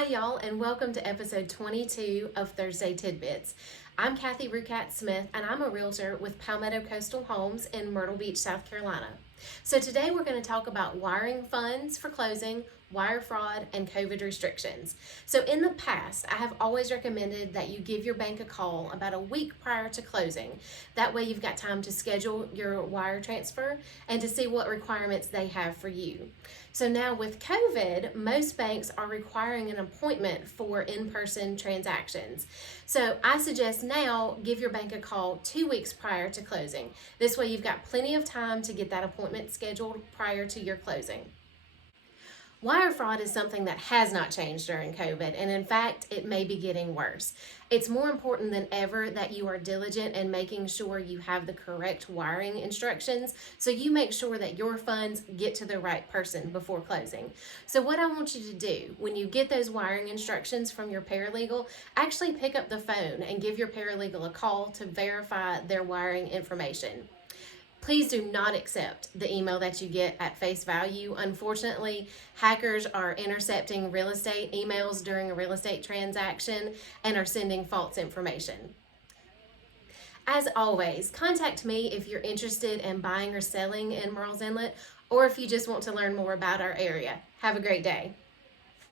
Hi y'all, and welcome to episode 22 of Thursday Tidbits. I'm Kathy Rukat Smith, and I'm a realtor with Palmetto Coastal Homes in Myrtle Beach, South Carolina. So today we're going to talk about wiring funds for closing, wire fraud, and COVID restrictions. So in the past, I have always recommended that you give your bank a call about a week prior to closing. That way you've got time to schedule your wire transfer and to see what requirements they have for you. So now with COVID, most banks are requiring an appointment for in-person transactions. So I suggest now give your bank a call 2 weeks prior to closing. This way you've got plenty of time to get that appointment scheduled prior to your closing. Wire fraud is something that has not changed during COVID, and in fact, it may be getting worse. It's more important than ever that you are diligent in making sure you have the correct wiring instructions so you make sure that your funds get to the right person before closing. So what I want you to do when you get those wiring instructions from your paralegal, actually pick up the phone and give your paralegal a call to verify their wiring information. Please do not accept the email that you get at face value. Unfortunately, hackers are intercepting real estate emails during a real estate transaction and are sending false information. As always, contact me if you're interested in buying or selling in Murrells Inlet, or if you just want to learn more about our area. Have a great day.